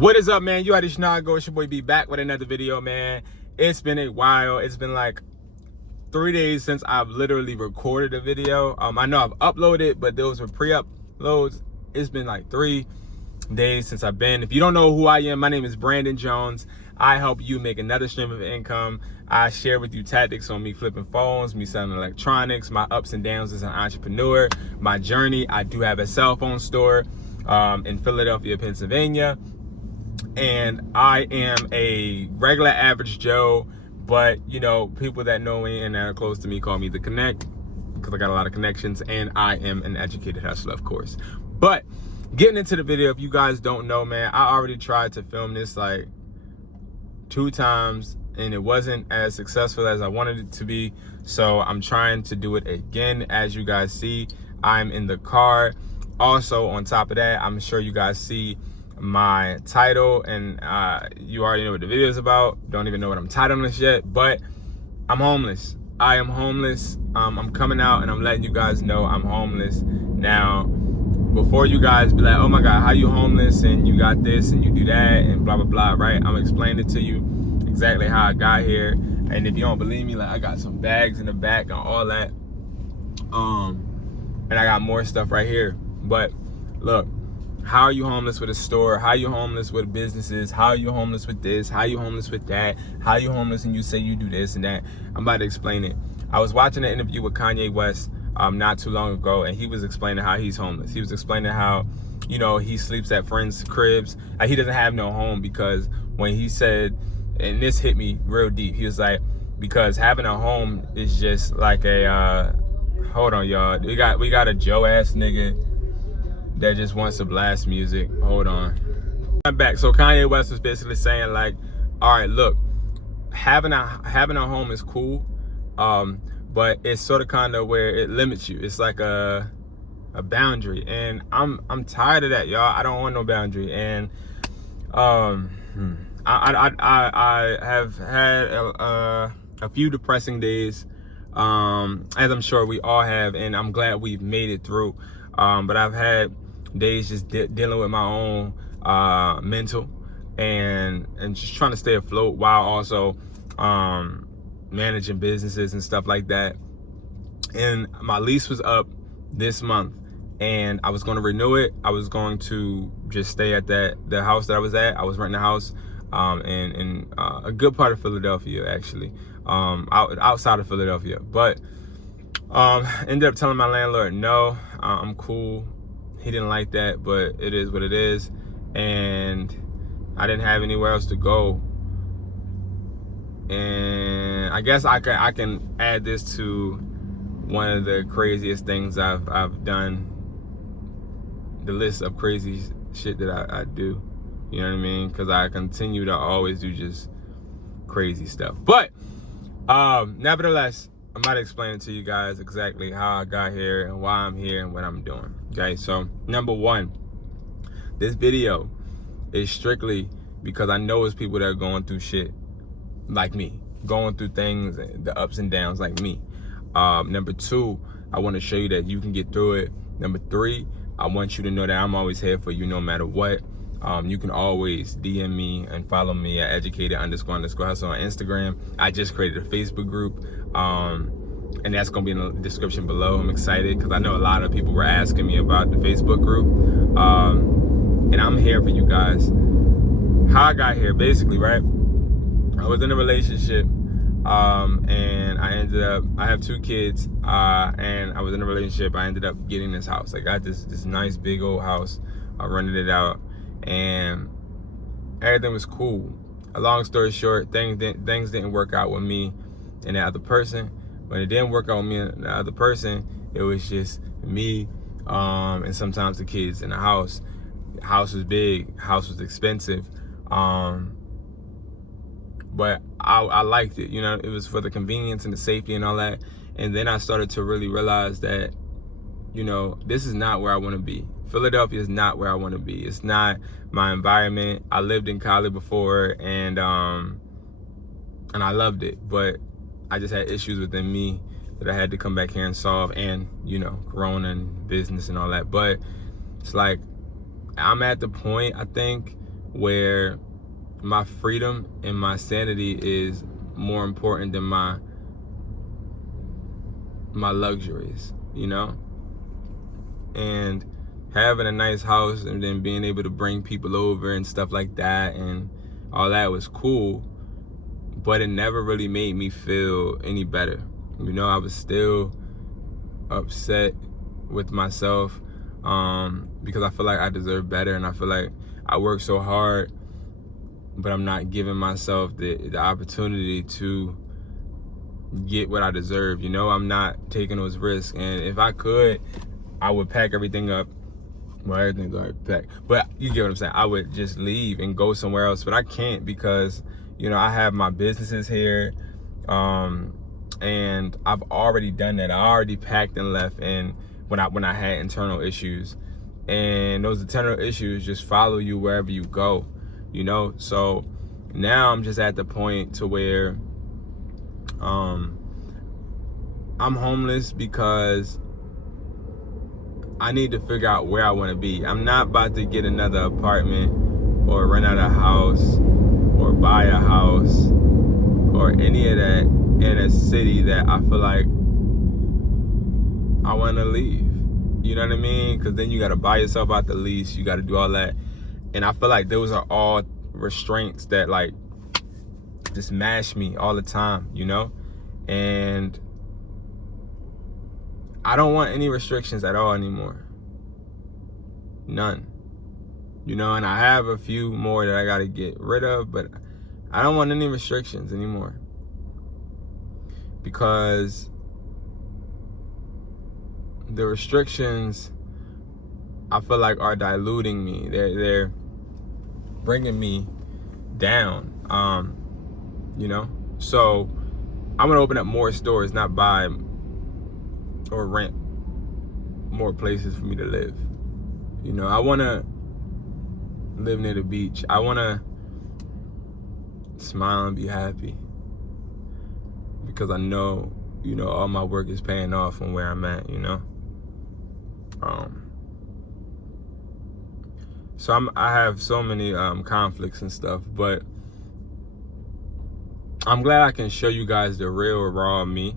What is up, man? You already know, it's your boy B back with another video, man. It's been a while. It's been like 3 days since I've literally recorded a video. I know I've uploaded, but those were pre-uploads. It's been like 3 days since I've been. If you don't know who I am, my name is Brandon Jones. I help you make another stream of income. I share with you tactics on me flipping phones, me selling electronics, my ups and downs as an entrepreneur, my journey. I do have a cell phone store in Philadelphia, Pennsylvania. And I am a regular average Joe, but you know, people that know me and that are close to me call me the Connect because I got a lot of connections, and I am an educated hustler, of course. But getting into the video, if you guys don't know, man, I already tried to film this like 2 times and it wasn't as successful as I wanted it to be. So I'm trying to do it again. As you guys see, I'm in the car. Also, on top of that, I'm sure you guys see my title, and you already know what the video is about. Don't even know what I'm titling this yet, but I'm homeless. I am homeless. I'm coming out and I'm letting you guys know I'm homeless. Now, before you guys be like, oh my God, how you homeless and you got this and you do that and blah, blah, blah, right? I'm explaining to you exactly how I got here. And if you don't believe me, like, I got some bags in the back and all that. And I got more stuff right here. But look, how are you homeless with a store? How are you homeless with businesses? How are you homeless with this? How are you homeless with that? How are you homeless and you say you do this and that? I'm about to explain it. I was watching an interview with Kanye West not too long ago, and he was explaining how he's homeless. He was explaining how, you know, he sleeps at friends' cribs. He doesn't have no home because when he said, and this hit me real deep, he was like, because having a home is just like a, hold on, y'all. We got a Joe ass nigga that just wants to blast music. Hold on. I'm back. So Kanye West was basically saying like, all right, look, having a home is cool, but it's sort of kind of where it limits you. It's like a boundary, and I'm tired of that, y'all. I don't want no boundary. And I have had a few depressing days, as I'm sure we all have, and I'm glad we've made it through. But I've had days just dealing with my own mental and just trying to stay afloat while also managing businesses and stuff like that. And my lease was up this month, and I was going to renew it. I was going to just stay at the house that I was at. I was renting a house in a good part of Philadelphia, actually, outside of Philadelphia. But ended up telling my landlord, no, I'm cool. He didn't like that, but it is what it is. And I didn't have anywhere else to go. And I guess I can add this to one of the craziest things I've done. The list of crazy shit that I do. You know what I mean? Because I continue to always do just crazy stuff. But nevertheless, I'm about to explain to you guys exactly how I got here and why I'm here and what I'm doing. Okay, so number one, this video is strictly because I know it's people that are going through shit like me, going through things, the ups and downs like me. Number two, I want to show you that you can get through it. Number three, I want you to know that I'm always here for you no matter what. You can always DM me and follow me at Educated__hustle on Instagram. I just created a Facebook group, and that's gonna be in the description below. I'm excited because I know a lot of people were asking me about the Facebook group, and I'm here for you guys. How I got here, basically, right? I was in a relationship, and I have 2 kids, and I was in a relationship. I ended up getting this house. I got this nice big old house. I rented it out, and everything was cool. A long story short, things didn't work out with me and the other person. When it didn't work out with me and the other person, it was just me, and sometimes the kids in the house. The house was big, house was expensive, but I liked it. You know, it was for the convenience and the safety and all that. And then I started to really realize that, you know, this is not where I want to be. Philadelphia is not where I want to be. It's not my environment. I lived in Cali before, and I loved it, but I just had issues within me that I had to come back here and solve, and, you know, Corona and business and all that. But it's like, I'm at the point, I think, where my freedom and my sanity is more important than my luxuries, you know? And having a nice house and then being able to bring people over and stuff like that and all that was cool, but it never really made me feel any better. You know, I was still upset with myself because I feel like I deserve better, and I feel like I work so hard, but I'm not giving myself the opportunity to get what I deserve. You know, I'm not taking those risks, and if I could, I would pack everything up. Well, everything's already packed, but you get what I'm saying. I would just leave and go somewhere else, but I can't because, you know, I have my businesses here, and I've already done that. I already packed and left, and when I had internal issues, and those internal issues just follow you wherever you go, you know. So now I'm just at the point to where I'm homeless because I need to figure out where I want to be. I'm not about to get another apartment or rent out a house or buy a house or any of that in a city that I feel like I want to leave. You know what I mean? Because then you got to buy yourself out the lease. You got to do all that. And I feel like those are all restraints that like just mash me all the time, you know? And I don't want any restrictions at all anymore. None. You know, and I have a few more that I got to get rid of, but I don't want any restrictions anymore. Because the restrictions, I feel like, are diluting me. They're bringing me down, you know? So I'm going to open up more stores, not buy or rent more places for me to live. You know, I want to live near the beach. I want to smile and be happy because I know, you know, all my work is paying off from where I'm at, you know. So I have so many conflicts and stuff, but I'm glad I can show you guys the real raw me,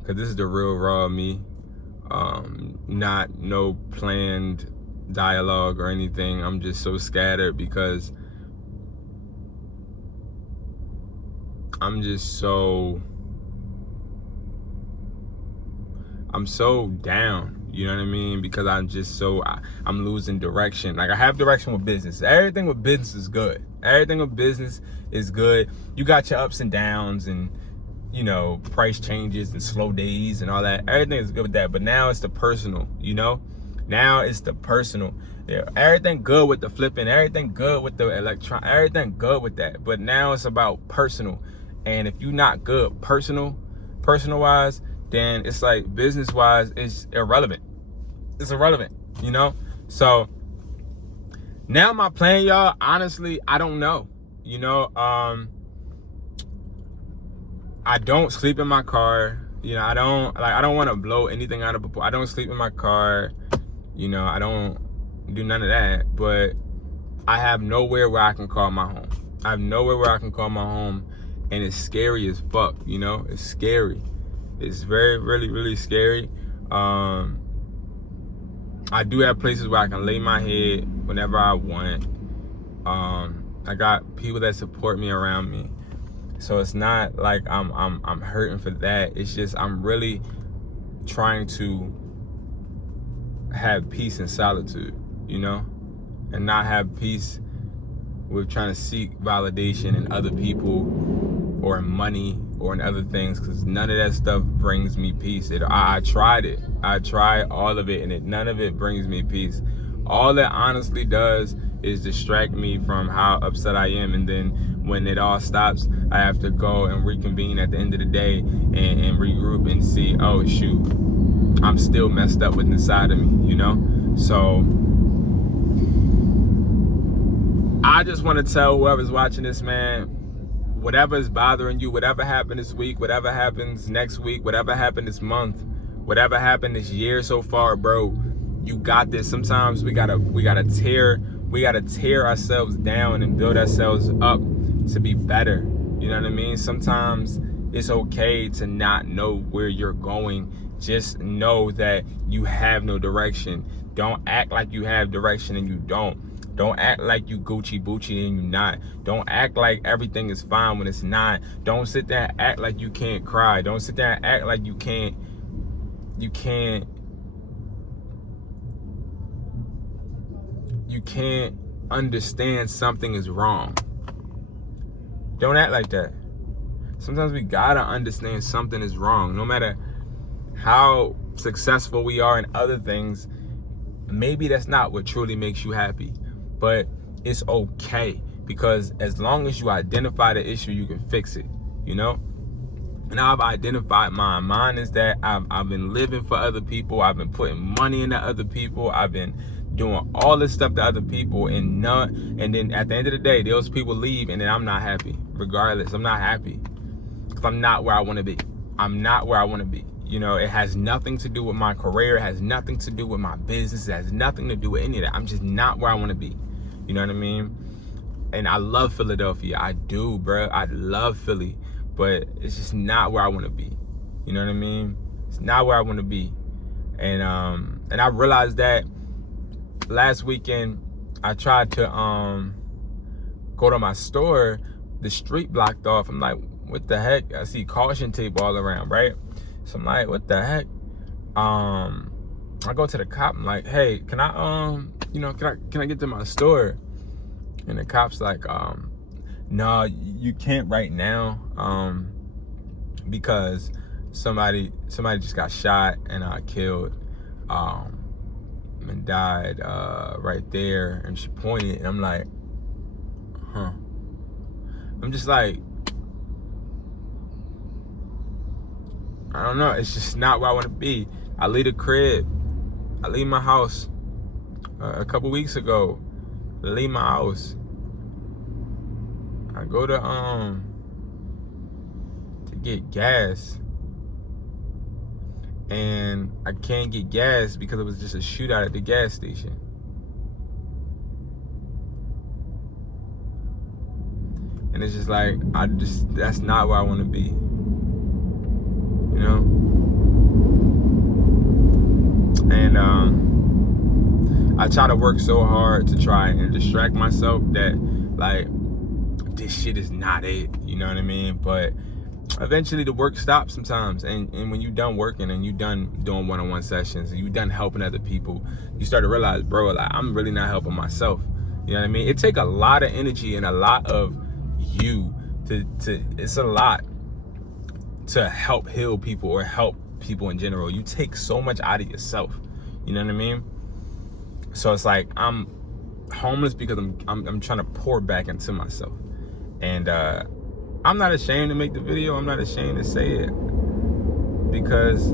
because this is the real raw me. Not no planned dialogue or anything. I'm just so scattered because I'm so down, you know what I mean? Because I'm losing direction. Like, I have direction with business. Everything with business is good. Everything with business is good. You got your ups and downs and, you know, price changes and slow days and all that. Everything is good with that. But now it's the personal, you know? Now it's the personal. Yeah, everything good with the flipping, everything good with the electron, everything good with that. But now it's about personal. And if you're not good personal-wise, then it's like business-wise, it's irrelevant. It's irrelevant, you know? So now my plan, y'all, honestly, I don't know. You know, I don't sleep in my car. You know, I don't want to blow anything out of proportion. I don't sleep in my car. You know, I don't do none of that. But I have nowhere where I can call my home. I have nowhere where I can call my home. And it's scary as fuck, you know? It's scary. It's very, really, really scary. I do have places where I can lay my head whenever I want. I got people that support me around me. So it's not like I'm hurting for that. It's just I'm really trying to have peace and solitude, you know? And not have peace with trying to seek validation in other people or in money or in other things, because none of that stuff brings me peace. I tried it. I tried all of it, and none of it brings me peace. All that honestly does is distract me from how upset I am, and then when it all stops, I have to go and reconvene at the end of the day and regroup and see, oh shoot, I'm still messed up with inside of me, you know? So I just want to tell whoever's watching this, man, whatever is bothering you, whatever happened this week, whatever happens next week, whatever happened this month, whatever happened this year so far, bro, you got this. Sometimes we gotta We got to tear ourselves down and build ourselves up to be better. You know what I mean? Sometimes it's okay to not know where you're going. Just know that you have no direction. Don't act like you have direction and you don't. Don't act like you Gucci Bucci and you're not. Don't act like everything is fine when it's not. Don't sit there and act like you can't cry. Don't sit there and act like you can't understand something is wrong. Don't act like that. Sometimes we gotta understand something is wrong. No matter how successful we are in other things, maybe that's not what truly makes you happy. But it's okay, because as long as you identify the issue, you can fix it, you know? And I've identified mine. Mine is that I've been living for other people. I've been putting money into other people. I've been doing all this stuff to other people, and then at the end of the day, those people leave, and then I'm not happy. Regardless, I'm not happy, because I'm not where I want to be. I'm not where I want to be. You know, it has nothing to do with my career. It has nothing to do with my business. It has nothing to do with any of that. I'm just not where I want to be. You know what I mean? And I love Philadelphia. I do, bro. I love Philly, but it's just not where I want to be. You know what I mean? It's not where I want to be. And I realized that last weekend. I tried to go to my store. The street blocked off. I'm like, what the heck? I see caution tape all around, right? So I'm like, what the heck? I go to the cop. I'm like, hey, can I can I get to my store? And the cop's like, no, you can't right now, because somebody just got shot and killed, and died right there. And she pointed, and I'm like, huh? I'm just like, I don't know. It's just not where I want to be. I leave the crib. I leave my house a couple weeks ago. I leave my house. I go to get gas, and I can't get gas because it was just a shootout at the gas station. And it's just like, that's not where I want to be. You know? And I try to work so hard to try and distract myself that, like, this shit is not it. You know what I mean? But eventually the work stops sometimes. And when you're done working and you're done doing one-on-one sessions and you're done helping other people, you start to realize, bro, like, I'm really not helping myself. You know what I mean? It takes a lot of energy and a lot of you it's a lot to help heal people or help people in general. You take so much out of yourself. You know what I mean? So it's like, I'm homeless because I'm trying to pour back into myself. And I'm not ashamed to make the video. I'm not ashamed to say it, because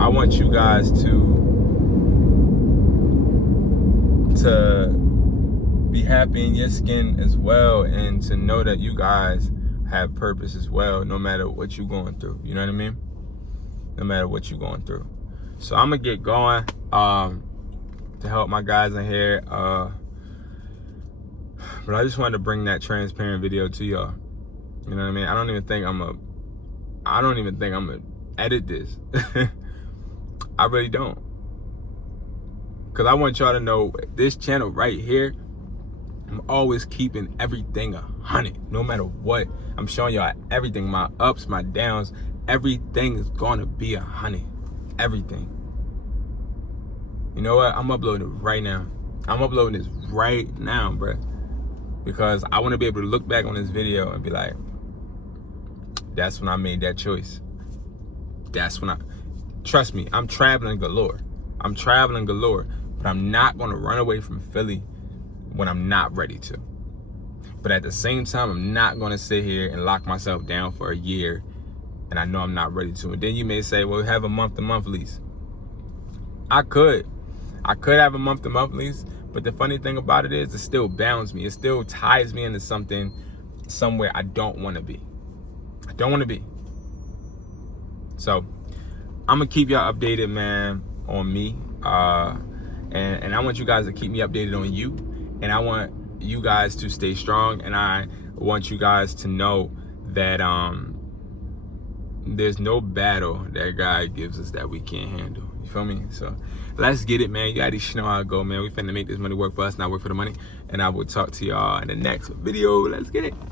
I want you guys to be happy in your skin as well, and to know that you guys have purpose as well, no matter what you're going through. You know what I mean? No matter what you're going through. So I'm gonna get going to help my guys in here. But I just wanted to bring that transparent video to y'all. You know what I mean? I don't even think I'm gonna edit this. I really don't. Cause I want y'all to know, this channel right here, I'm always keeping everything 100, no matter what. I'm showing y'all everything, my ups, my downs, everything is gonna be 100, everything. You know what? I'm uploading it right now. I'm uploading this right now, bruh. Because I want to be able to look back on this video and be like, that's when I made that choice. That's when trust me, I'm traveling galore. But I'm not going to run away from Philly when I'm not ready to. But at the same time, I'm not going to sit here and lock myself down for a year and I know I'm not ready to. And then you may say, well, have a month-to-month lease. I could have a month-to-month lease, but the funny thing about it is, it still bounds me. It still ties me into somewhere I don't want to be. I don't want to be. So I'm gonna keep y'all updated, man, on me. And I want you guys to keep me updated on you, and I want you guys to stay strong, and I want you guys to know that there's no battle that God gives us that we can't handle. You feel me? So let's get it, man. You gotta know how it go, man. We finna make this money work for us, not work for the money. And I will talk to y'all in the next video. Let's get it.